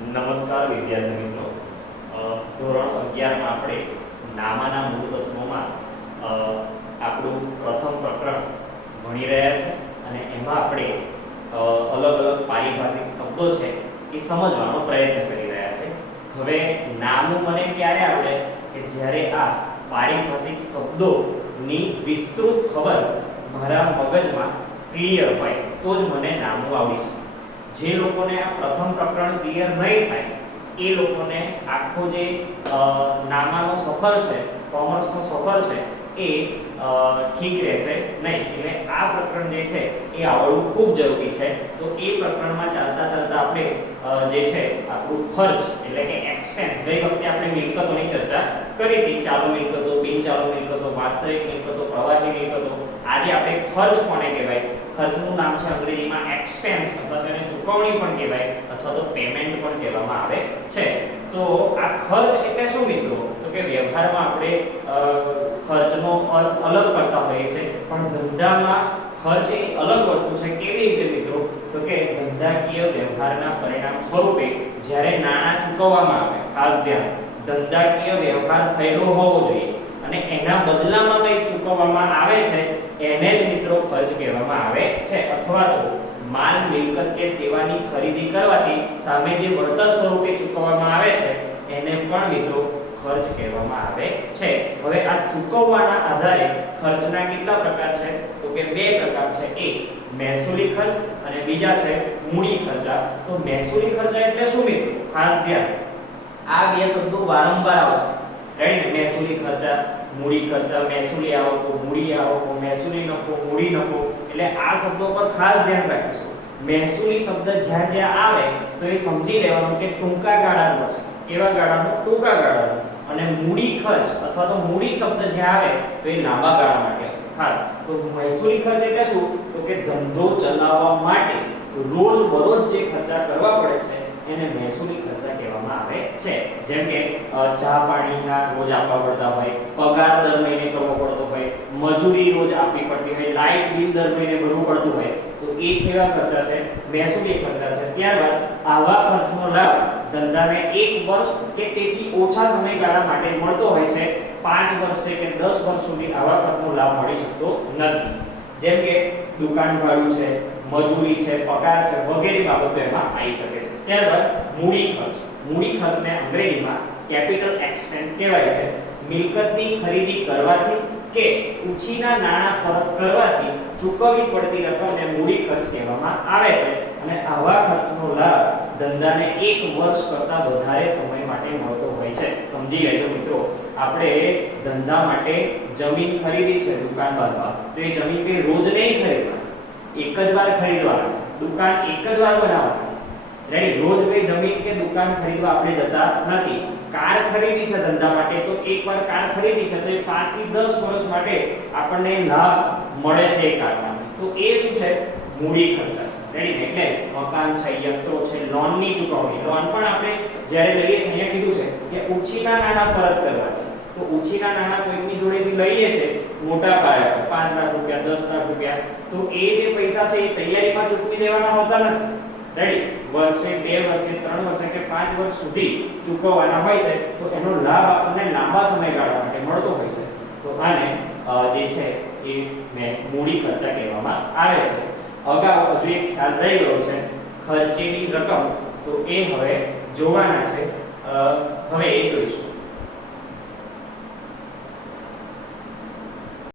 નમસ્કાર વિદ્યાર્થી મિત્રો, ધોરણ 11 માં આપણે નામાના મૂળ તત્વોમાં આપણું પ્રથમ પ્રકરણ ભણી રહ્યા છે અને એમાં આપણે અલગ અલગ પારિભાષિક શબ્દો છે એ સમજવાનો પ્રયત્ન કરી રહ્યા છે. હવે નામું મને ક્યારે આવડે કે જ્યારે આ પારિભાષિક શબ્દોની વિસ્તૃત ખબર મારા મગજમાં ક્લિયર હોય તો જ મને નામું આવડી શકે. જે લોકોને આ પ્રથમ પ્રકરણ ક્લિયર નહીં થાય એ લોકોને આખો જે નામાનો સફર છે, કોમર્સનો સફર છે એ ઠીક રહેશે નહીં. એટલે આ પ્રકરણ જે છે એ આવડવું ખૂબ જરૂરી છે. તો એ પ્રકરણમાં ચાલતા આપણે જે છે આપણું ખર્ચ એટલે કે એક્સપેન્સ, ગઈ વખતે આપણે મિલકતોની ચર્ચા કરી હતી, ચાલુ મિલકતો, બિનચાલુ મિલકતો, વાસ્તવિક મિલકતો, પ્રવાહી મિલકતો. આજે આપણે ખર્ચ કોને કહેવાય, ખર્ચનું નામ છે અંગ્રેજીમાં એક્સપેન્સ, અથવા તેને ચૂકવણી પણ કહેવાય અથવા તો પેમેન્ટ પણ કહેવામાં આવે છે. તો આ ખર્ચ એટલે શું મિત્રો? તો કે વ્યવહારમાં આપણે ખર્ચનો અર્થ અલગ કરતા હોઈએ છીએ, પણ ધંધામાં ખર્ચ એ અલગ વસ્તુ છે. કેવી રીતે મિત્રો? તો કે ધંધાકીય વ્યવહારના પરિણામ સ્વરૂપે જ્યારે નાણાં ચૂકવવામાં આવે, ખાસ ધ્યાન, ધંધાકીય વ્યવહાર થયેલો હોવો જોઈએ અને એના બદલામાં કંઈક ચૂકવવામાં આવે છે એને જ મિત્રો ખર્ચ કહેવામાં આવે છે. અથવા તો માલ, મિલકત કે સેવાની ખરીદી કરવાથી સામે જે વળતર સ્વરૂપે ચૂકવવામાં આવે છે એને પણ મિત્રો ખર્ચ કહેવામાં આવે છે. હવે આ ચૂકવવાના આધારે ખર્ચના કેટલા પ્રકાર છે? તો કે બે પ્રકાર છે. એક મહેસૂલી ખર્ચ અને બીજા છે મૂડી ખર્ચા. તો મહેસૂલી ખર્ચા એટલે શું મિત્રો? ખાસ ધ્યાન, આ બે શબ્દો વારંવાર આવશે. રેડી ને? મહેસૂલી ખર્ચા, મૂડી ખર્ચા, મહેસૂલી આવકો, મૂડી આવકો, મહેસૂલી નફો, મૂડી નફો. એટલે આ શબ્દો પર ખાસ ધ્યાન રાખીશું. મહેસૂલી શબ્દ જ્યાં જ્યાં આવે તો એ સમજી લેવાનું કે ટૂંકા ગાળાનો છે. કેવા ગાળાનો? ટૂંકા ગાળાનો. અને મૂડી ખર્ચ અથવા તો મૂડી શબ્દ જ્યાં આવે તો એ લાંબા ગાળા માટે હશે. ખાસ તો મહેસૂલી ખર્ચ એટલે શું? તો કે ધંધો ચલાવવા માટે રોજ બરોજ જે ખર્ચા કરવા પડે છે એને મહેસૂલી ખર્ચા કહેવામાં આવે છે. જેમ કે ચા પાણીના રોજ આપવા પડતા હોય, પગાર દર મહિને કરવો પડતો હોય, મજૂરી રોજ આપવી પડતી હોય, લાઇટ બિલ દર મહિને ભરવું પડતું હોય, તો એ કેવા ખર્ચા છે? મહેસૂલી ખર્ચા છે. ત્યારબાદ આવા ખર્ચનો લાભ ધંધાને 1 વર્ષ કે તેથી ઓછા સમયગાળા માટે મળતો હોય છે. 5 વર્ષે કે 10 વર્ષ સુધી આવા ખર્ચનો લાભ મળી શકતો નથી. જેમ કે દુકાન ભાડું છે, મજૂરી છે, પગાર છે વગેરે બાબતો એમાં આવી શકે છે. ત્યારબાદ મૂડી ખર્ચ. મૂડી ખર્ચને અંગ્રેજીમાં કેપિટલ એક્સપેન્સ કહેવાય છે. મિલકતની ખરીદી કરવાથી કે ઉછીના નાણાં પરત કરવાથી ચૂકવવી પડતી રકમને મૂડી ખર્ચ કહેવામાં આવે છે. અને આવા ખર્ચનો લાભ ધંધાને 1 વર્ષ કરતાં વધારે સમય માટે મળતો હોય છે. સમજી લેજો મિત્રો, આપણે ધંધા માટે જમીન ખરીદી છે દુકાન બાંધવા, તો એ જમીન કઈ રોજ નહીં ખરીદવાની, એક જ વાર ખરીદવાની છે. દુકાન એક જ વાર બનાવવાની છે. રેડી? રોજ કઈ જમીન કે દુકાન ખરીદવા આપણે જતા નથી. કાર ખરીદી છે ધંધા માટે, તો એકવાર કાર ખરીદી છે તો એ 5 થી 10 વર્ષ માટે આપણને લાભ મળે છે એ કારમાં. તો એ શું છે? મૂડી ખર્ચા છે. રેડી? એટલે મકાન છે, યંત્રો છે, લોનની ચૂકવણી. લોન પણ આપણે જ્યારે લઈએ છીએ, અહીંયા કીધું છે કે ઉછીના નાણાં પરત કરવા છે. તો ઉછીના નાણાં કોઈકની જોડેથી લઈએ છે મોટા પાયે, 5 લાખ રૂપિયા, 10 લાખ રૂપિયા, તો એ જે પૈસા છે એ તૈયારીમાં ચૂકવી દેવાના હોતા નથી. રેડી? વર્ષે, 2 વર્ષે, 3 વર્ષે કે 5 વર્ષ સુધી ચૂકવવાના હોય છે. તો એનો લાભ આપણને લાંબા સમયગાળા માટે મળતો હોય છે. તો આને જે છે એ મૂડી ખર્ચા કહેવામાં આવે છે. અગાઉ હજુ એક ખ્યાલ રહી ગયો છે, ખર્ચેલી રકમ. તો એ હવે જોવાના છે. હવે